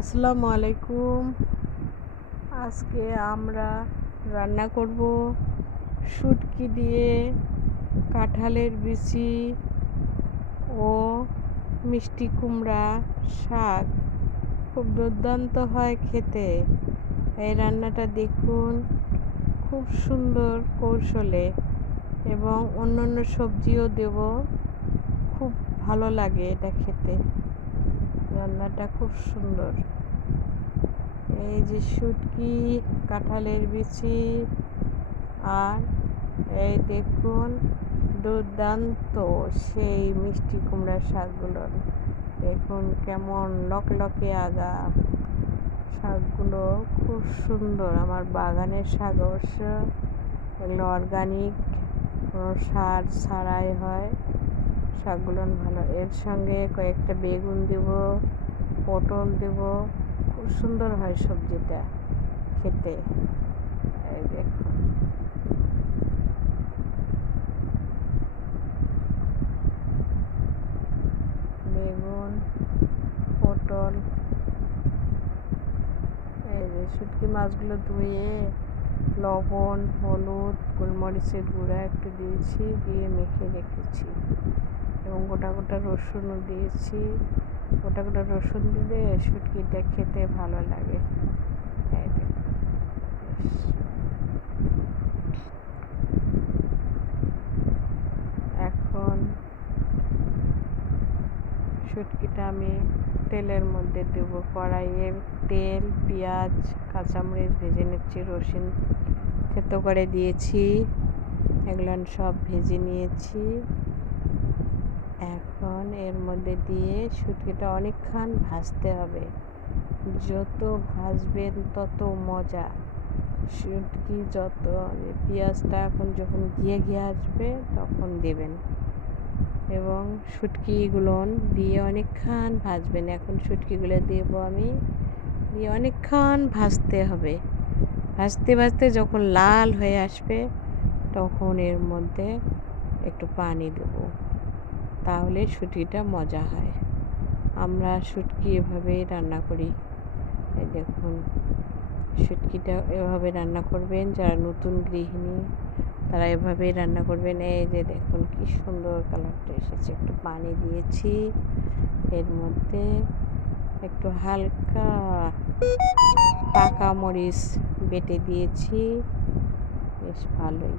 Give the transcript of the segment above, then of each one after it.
আসসালামু আলাইকুম। আজকে আমরা রান্না করব শুটকি দিয়ে কাঁঠালের বিচি ও মিষ্টি কুমড়া শাক। খুব দুর্দান্ত হয় খেতে। এই রান্নাটা দেখুন, খুব সুন্দর কৌশলে এবং অন্যান্য সবজিও দেব। খুব ভালো লাগে এটা খেতে। রান্নাটা খুব সুন্দর। এই যে শুটকি, কাঁঠালের বিচি আর এই দেখুন দুর্দান্ত সেই মিষ্টি কুমড়ার শাকগুলো। দেখুন কেমন লকলকে আগা শাকগুলো, খুব সুন্দর। আমার বাগানের শাক অবশ্য। এগুলো অর্গানিক কোনো সার ছাড়াই হয়। শাকগুলো ভালো, এর সঙ্গে কয়েকটা বেগুন দেব, পটল দেব, খুব সুন্দর হয় সবজিটা খেতে। এই দেখুন বেগুন, পটল, এই যে শুটকি মাছগুলো ধুয়ে লবণ, হলুদ, গোলমরিচের গুঁড়া একটু দিয়েছি, দিয়ে মেখে রেখেছি। এবং গোটা গোটা রসুনও দিয়েছি। গোটা গোটা রসুন দিলে শুটকিটা খেতে ভালো লাগে। এখন শুটকিটা আমি তেলের মধ্যে দেব। কড়াইয়ে তেল, পেঁয়াজ, কাঁচামরিচ ভেজে নিচ্ছি, রসুন থেতো করে দিয়েছি। এগুলো সব ভেজে নিয়েছি। এখন এর মধ্যে দিয়ে শুটকিটা অনেকক্ষণ ভাজতে হবে। যত ভাজবেন তত মজা। শুটকি যত পেঁয়াজটা এখন যখন ঘিয়ে ঘিয়ে আসবে তখন দেবেন। এবং শুটকিগুলো দিয়ে অনেকক্ষণ ভাজবেন। এখন শুটকিগুলো দেবো আমি। দিয়ে অনেকক্ষণ ভাজতে হবে। ভাজতে ভাজতে যখন লাল হয়ে আসবে তখন এর মধ্যে একটু পানি দেবো। তাহলে শুটকিটা মজা হয়। আমরা শুটকি এভাবেই রান্না করি। দেখুন, শুটকিটা এভাবে রান্না করবেন, যারা নতুন গৃহিণী তারা এভাবেই রান্না করবেন। এই যে দেখুন, কি সুন্দর কালারটা এসেছে। একটু পানি দিয়েছি, এর মধ্যে একটু হালকা পাকা মরিচ বেটে দিয়েছি। বেশ ভালোই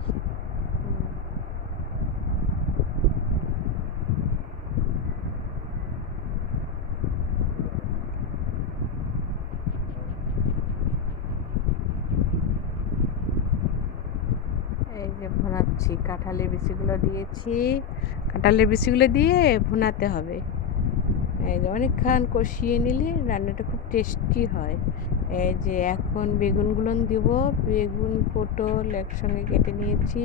এই যে ভুনাচ্ছি কাঁঠালের বিচিগুলো দিয়েছি। কাঁঠালের বিচিগুলো দিয়ে ভুনাতে হবে। এই যে অনেকক্ষণ কষিয়ে নিলে রান্নাটা খুব টেস্টি হয়। এই যে এখন বেগুনগুলো দিব, বেগুন, পটল একসঙ্গে কেটে নিয়েছি।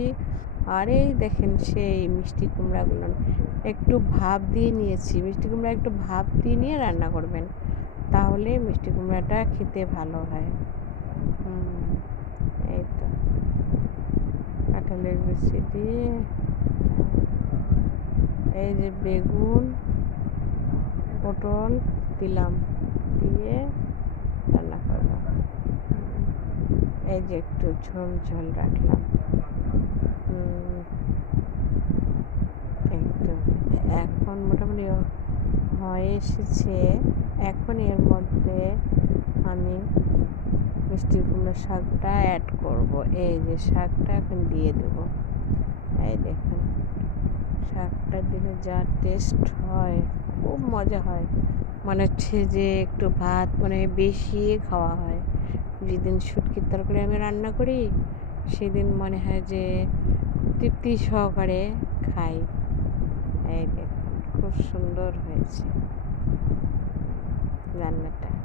আর এই দেখেন সেই মিষ্টি কুমড়াগুলো। একটু ভাপ দিয়ে নিয়েছি, মিষ্টি কুমড়া একটু ভাপ দিয়ে নিয়ে রান্না করবেন। তাহলে মিষ্টি কুমড়াটা খেতে ভালো হয়। হুম, এই তো। কাঁঠালের বিচি দিয়ে এই যে বেগুন, পটল দিলাম, দিয়ে রান্না করব। এই যে একটু ঝোল ঝোল রাখলাম। একটু এখন মোটামুটি হয়ে এসেছে। এখন এর মধ্যে আমি মিষ্টি শাকটা অ্যাড করব। এই যে শাকটা এখন দিয়ে দেব। এই দেখুন, শাকটা দিলে যা টেস্ট হয়, খুব মজা হয়। মনে হচ্ছে যে একটু ভাত মানে বেশি খাওয়া হয়। যেদিন শুটকির তরকারি আমি রান্না করি, সেদিন মনে হয় যে তৃপ্তি সহকারে খাই। এই দেখুন, খুব সুন্দর হয়েছে রান্নাটা।